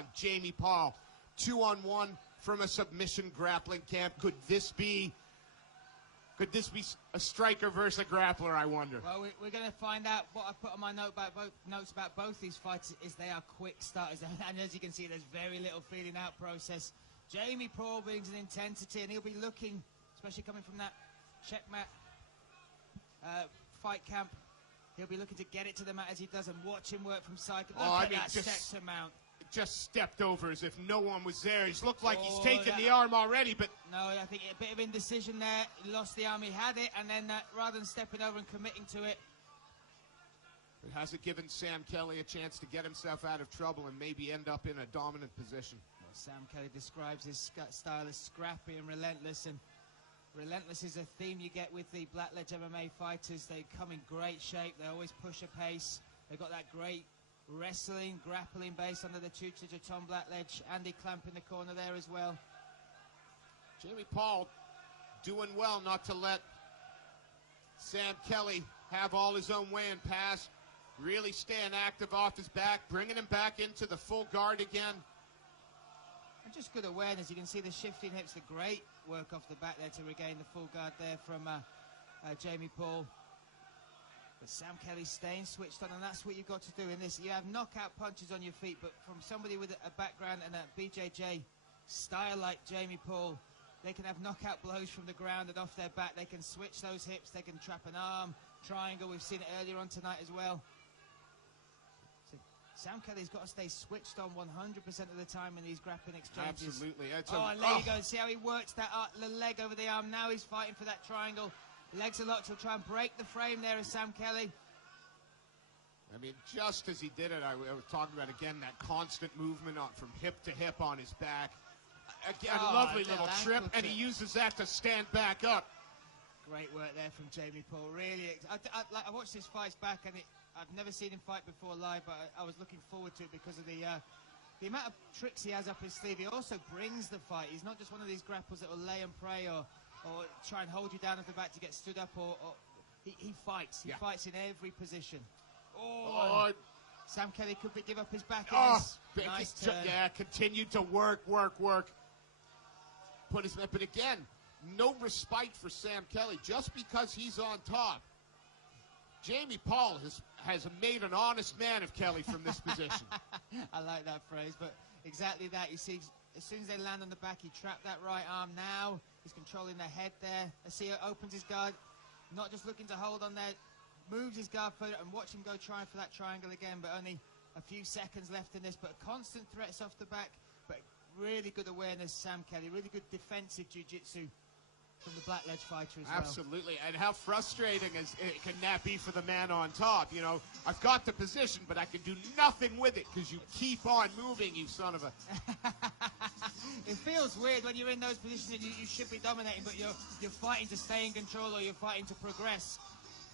on. Jamie Paul, 2-on-1 from a submission grappling camp. Could this be a striker versus a grappler, I wonder? Well, we're going to find out. What I put on my notes about both these fights is they are quick starters. And as you can see, there's very little feeling out process. Jamie Paul brings an intensity, and he'll be looking, especially coming from that checkmat fight camp, he'll be looking to get it to the mat as he does and watch him work from side. Look at that sector mount. Just stepped over as if no one was there. He's looked like he's taken the arm already, but... No, I think a bit of indecision there. He lost the arm, he had it, and then rather than stepping over and committing to it... It hasn't given Sam Kelly a chance to get himself out of trouble and maybe end up in a dominant position. Well, Sam Kelly describes his style as scrappy and relentless, and relentless is a theme you get with the Blackledge MMA fighters. They come in great shape, they always push a pace, they've got that great wrestling, grappling base under the tutelage of Tom Blackledge. Andy Clamp in the corner there as well. Jamie Paul doing well not to let Sam Kelly have all his own way and pass, really staying active off his back, bringing him back into the full guard again. And just good awareness. You can see the shifting hips, the great work off the back there to regain the full guard there from Jamie Paul. But Sam Kelly staying switched on, and that's what you've got to do in this. You have knockout punches on your feet, but from somebody with a background and a BJJ style like Jamie Paul, they can have knockout blows from the ground and off their back. They can switch those hips, they can trap an arm, triangle. We've seen it earlier on tonight as well. So Sam Kelly's got to stay switched on 100% of the time in these grappling exchanges. Absolutely. And there you go. See how he works that the leg over the arm. Now he's fighting for that triangle. Legs are locked. He'll try and break the frame there as Sam Kelly. I mean, just as he did it, I was talking about, again, that constant movement from hip to hip on his back. Again, lovely little trip, and he uses that to stand back up. Great work there from Jamie Paul. Really, I watched his fights back, and I've never seen him fight before live, but I was looking forward to it because of the amount of tricks he has up his sleeve. He also brings the fight. He's not just one of these grapplers that will lay and pray or try and hold you down at the back to get stood up, or he fights. He fights in every position. Sam Kelly could give up his back in this. Nice turn. Yeah, continued to work. But again, no respite for Sam Kelly just because he's on top. Jamie Paul has made an honest man of Kelly from this position. I like that phrase, but exactly that. You see, as soon as they land on the back, he trapped that right arm. Now he's controlling the head there. I see, opens his guard, not just looking to hold on there, moves his guard further, and watch him go trying for that triangle again, but only a few seconds left in this. But constant threats off the back, but really good awareness, Sam Kelly. Really good defensive jiu-jitsu from the Blackledge fighter as well. Absolutely, and how frustrating can that be for the man on top? You know, I've got the position, but I can do nothing with it because you keep on moving, you son of a... It feels weird when you're in those positions and you should be dominating, but you're fighting to stay in control or you're fighting to progress.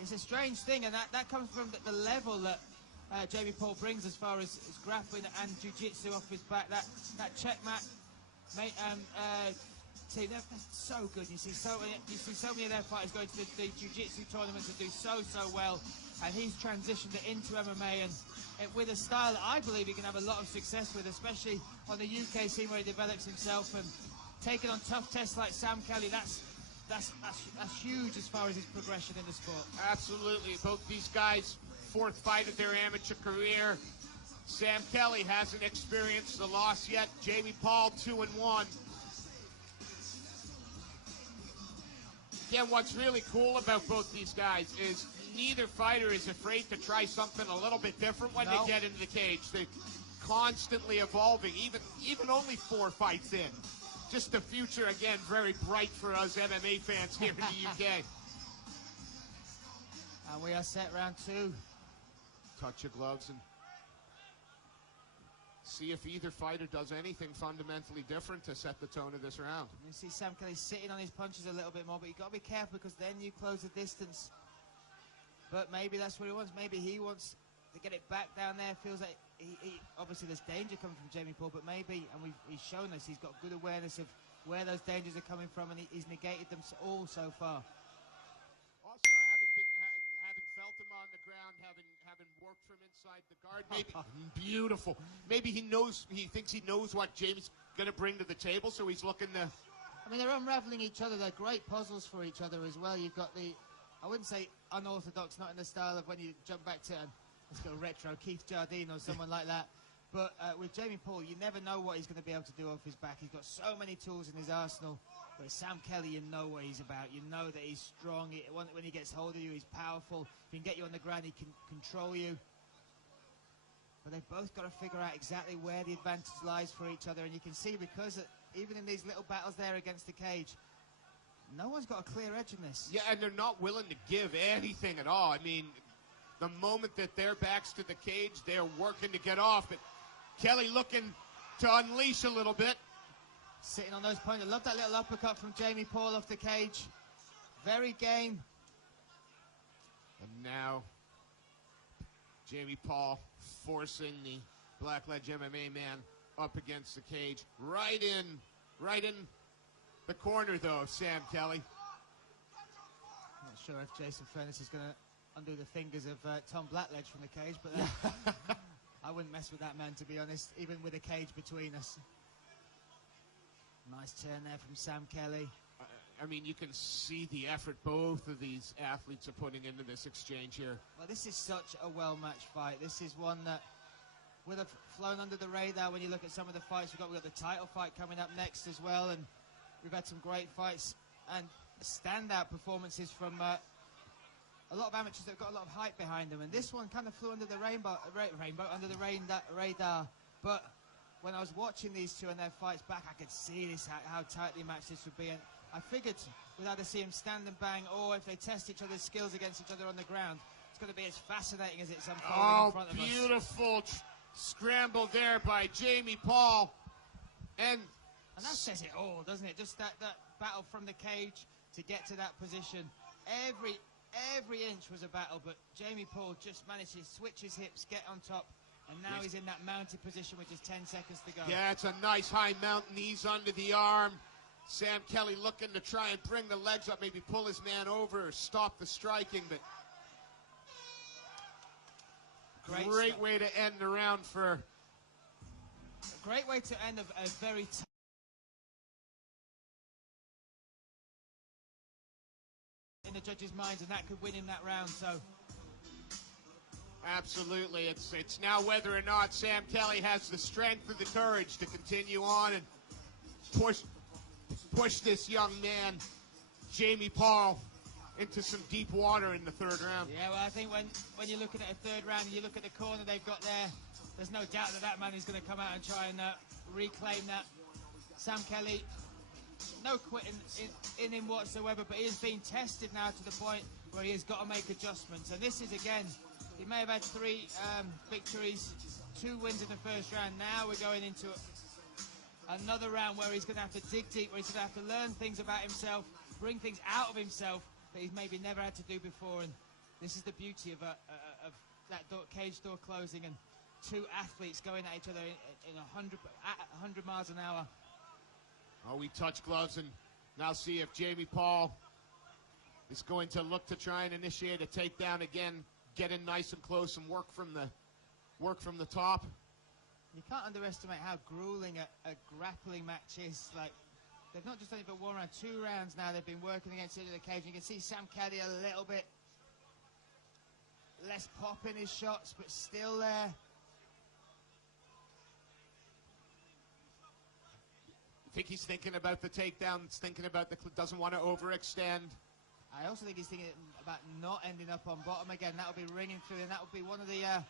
It's a strange thing, and that comes from the level that Jamie Paul brings as far as grappling and jiu-jitsu off his back. That checkmat, mate, see, that's so good. You see so many of their fighters going to the jiu-jitsu tournaments and do so well, and he's transitioned it into MMA, and with a style that I believe he can have a lot of success with, especially on the UK scene where he develops himself, and taking on tough tests like Sam Kelly. That's huge as far as his progression in the sport. Absolutely. Both these guys, fourth fight of their amateur career. Sam Kelly hasn't experienced the loss yet. Jamie Paul 2-1. Again, what's really cool about both these guys is neither fighter is afraid to try something a little bit different when they get into the cage. They're constantly evolving, even only 4 fights in. Just the future, again, very bright for us MMA fans here in the UK. And we are set round 2. Touch your gloves and see if either fighter does anything fundamentally different to set the tone of this round. You see Sam Kelly sitting on his punches a little bit more, but you've got to be careful because then you close the distance. But maybe that's what he wants. Maybe he wants to get it back down there. Feels like he obviously there's danger coming from Jamie Paul, but maybe, and he's shown us, he's got good awareness of where those dangers are coming from, and he's negated them all so far. Also, having felt him on the ground, having worked from inside. outside the guard. Maybe beautiful. Maybe he thinks he knows what Jamie's going to bring to the table, so he's looking to. I mean, they're unraveling each other. They're great puzzles for each other as well. You've got the, I wouldn't say unorthodox, not in the style of when you jump back to, let's go retro, Keith Jardine or someone like that. But with Jamie Paul, you never know what he's going to be able to do off his back. He's got so many tools in his arsenal. But Sam Kelly, you know what he's about. You know that he's strong. When he gets hold of you, he's powerful. If he can get you on the ground, he can control you. But they've both got to figure out exactly where the advantage lies for each other. And you can see, because even in these little battles there against the cage, no one's got a clear edge in this. Yeah, and they're not willing to give anything at all. I mean, the moment that their back's to the cage, they're working to get off. But Kelly looking to unleash a little bit. Sitting on those points. I love that little uppercut from Jamie Paul off the cage. Very game. And now, Jamie Paul forcing the Blackledge MMA man up against the cage. Right in the corner, though, of Sam Kelly. Not sure if Jason Furnace is going to undo the fingers of Tom Blackledge from the cage, but I wouldn't mess with that man, to be honest, even with a cage between us. Nice turn there from Sam Kelly. I mean, you can see the effort both of these athletes are putting into this exchange here. Well, this is such a well-matched fight. This is one that would have flown under the radar when you look at some of the fights. We've got the title fight coming up next as well, and we've had some great fights and standout performances from a lot of amateurs that have got a lot of hype behind them. And this one kind of flew under the under the radar. But when I was watching these two and their fights back, I could see this, how tightly matched this would be. And I figured we'd either see them stand and bang, or if they test each other's skills against each other on the ground, it's going to be as fascinating as it's unfolding in front of us. Beautiful scramble there by Jamie Paul. And that says it all, doesn't it? Just that battle from the cage to get to that position. Every inch was a battle, but Jamie Paul just managed to switch his hips, get on top, and now he's in that mounted position with just 10 seconds to go. Yeah, it's a nice high mount, knees under the arm. Sam Kelly looking to try and bring the legs up, maybe pull his man over or stop the striking, but great way to end the round for... A great way to end a very in the judges' minds, and that could win him that round, so... Absolutely. It's now whether or not Sam Kelly has the strength or the courage to continue on and push this young man, Jamie Paul, into some deep water in the third round. Yeah, well, I think when you're looking at a third round and you look at the corner they've got there, there's no doubt that man is going to come out and try and reclaim that. Sam Kelly, no quitting in him whatsoever, but he is being tested now to the point where he has got to make adjustments. And this is, again, he may have had 3 victories, 2 wins in the first round. Now we're going into another round where he's going to have to dig deep, where he's going to have to learn things about himself, bring things out of himself that he's maybe never had to do before. And this is the beauty of that cage door closing and 2 athletes going at each other in 100 miles an hour. Oh, we touch gloves and now see if Jamie Paul is going to look to try and initiate a takedown again, get in nice and close and work from the top. You can't underestimate how grueling a grappling match is. Like, they've not just done it for 1 round, 2 rounds now. They've been working against the cage. You can see Sam Kelly a little bit less pop in his shots, but still there. I think he's thinking about the takedowns, thinking about doesn't want to overextend. I also think he's thinking about not ending up on bottom again. That will be ringing through, and that will be one of the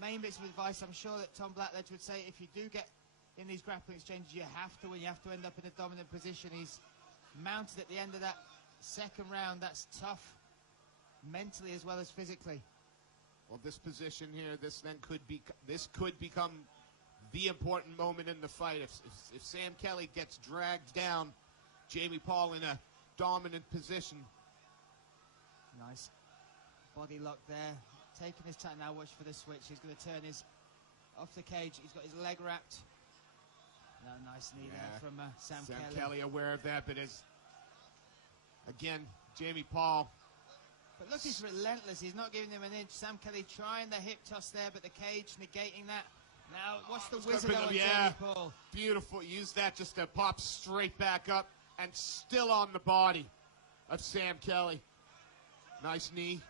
main bits of advice I'm sure that Tom Blackledge would say. If you do get in these grappling exchanges, you have to win. You have to end up in a dominant position. He's mounted at the end of that second round. That's tough, mentally as well as physically. Well, this position here, this could become the important moment in the fight. If Sam Kelly gets dragged down, Jamie Paul in a dominant position. Nice body lock there. Taking his time now. Watch for the switch. He's going to turn his off the cage. He's got his leg wrapped. No, nice knee there from Sam Kelly. Kelly aware of that, but again, Jamie Paul But look, he's relentless. He's not giving him an inch. Sam Kelly trying the hip toss there, but the cage negating that. Now, what's the wizard on Jamie Paul? Beautiful. Use that just to pop straight back up and still on the body of Sam Kelly. Nice knee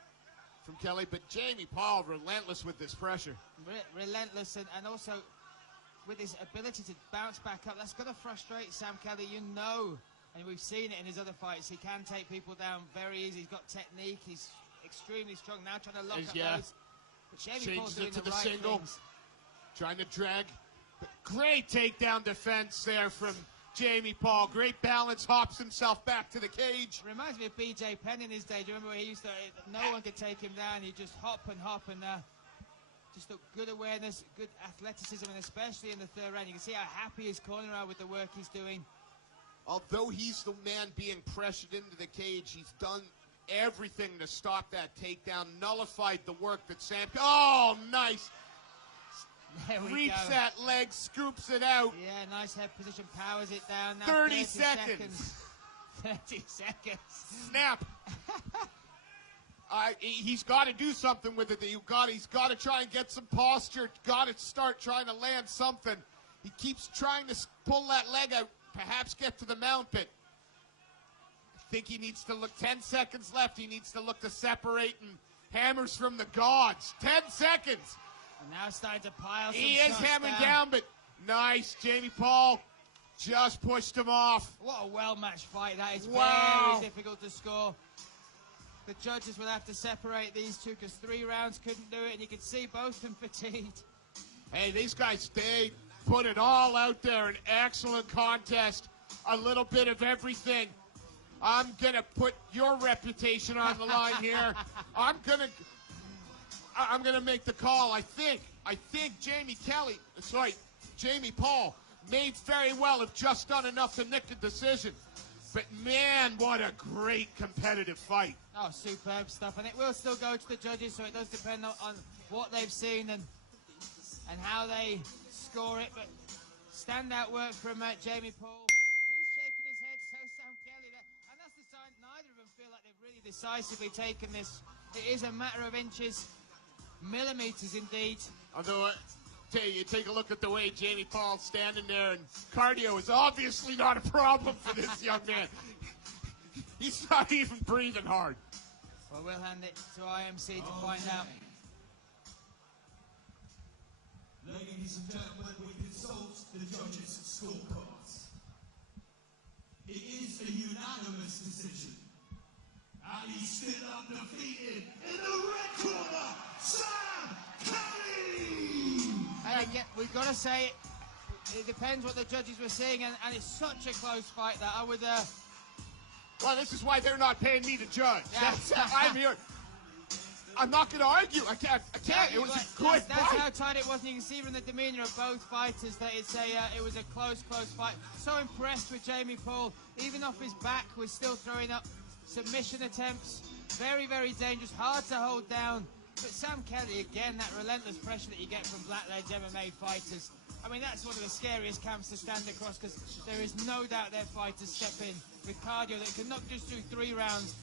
from Kelly, but Jamie Paul relentless with this pressure. Relentless, and also with his ability to bounce back up. That's going to frustrate Sam Kelly, you know. And we've seen it in his other fights. He can take people down very easy. He's got technique. He's extremely strong. Now trying to lock up those. But Jamie Paul's doing the right single. things. Trying to drag. But great takedown defense there from Jamie Paul. Great balance. Hops himself back to the cage. Reminds me of BJ Penn in his day. Do you remember where he used to, no one could take him down. He just hop and just a good awareness, good athleticism, and especially in the third round. You can see how happy his corner are with the work he's doing. Although he's the man being pressured into the cage, he's done everything to stop that takedown, nullified the work that Sam... Oh, nice. There we Reaps go. that leg, scoops it out. Yeah, nice head position, powers it down. Now 30 seconds. 30 seconds. Snap. He's got to do something with it. He's got to try and get some posture. Got to start trying to land something. He keeps trying to pull that leg out. Perhaps get to the mount, but I think he needs to look. 10 seconds left. He needs to look to separate and hammers from the gods. 10 seconds. And now starting to pile some He is shots hammering down, but nice. Jamie Paul just pushed him off. What a well-matched fight. That is Wow. very difficult to score. The judges will have to separate these two because 3 rounds couldn't do it, and you could see both of them fatigued. Hey, these guys, they put it all out there. An excellent contest. A little bit of everything. I'm going to put your reputation on the line here. I'm going to make the call. I think Jamie Paul may very well have just done enough to nick a decision. But man, what a great competitive fight. Oh, superb stuff. And it will still go to the judges, so it does depend on what they've seen and how they score it. But standout work from Jamie Paul. He's shaking his head, so Sam Kelly. And that's the sign. Neither of them feel like they've really decisively taken this. It is a matter of inches, millimeters indeed. Although, you take a look at the way Jamie Paul's standing there, and cardio is obviously not a problem for this young man. He's not even breathing hard. Well, we'll hand it to IMC to find out. Ladies and gentlemen, we consult the judges' scorecards. It is a unanimous decision. And he's still undefeated in the red corner, Sam Kelly! And again, we've got to say, it depends what the judges were seeing, and it's such a close fight that I would... Well, this is why they're not paying me to judge. Yeah. I'm here. I'm not going to argue. I can't. It was a good that's fight. how tight it was, and you can see from the demeanor of both fighters that it was a close fight. So impressed with Jamie Paul. Even off his back, was still throwing up submission attempts. Very, very dangerous. Hard to hold down. But Sam Kelly, again, that relentless pressure that you get from black-ledge MMA fighters. I mean, that's one of the scariest camps to stand across because there is no doubt their fighters step in with cardio that can not just do 3 rounds,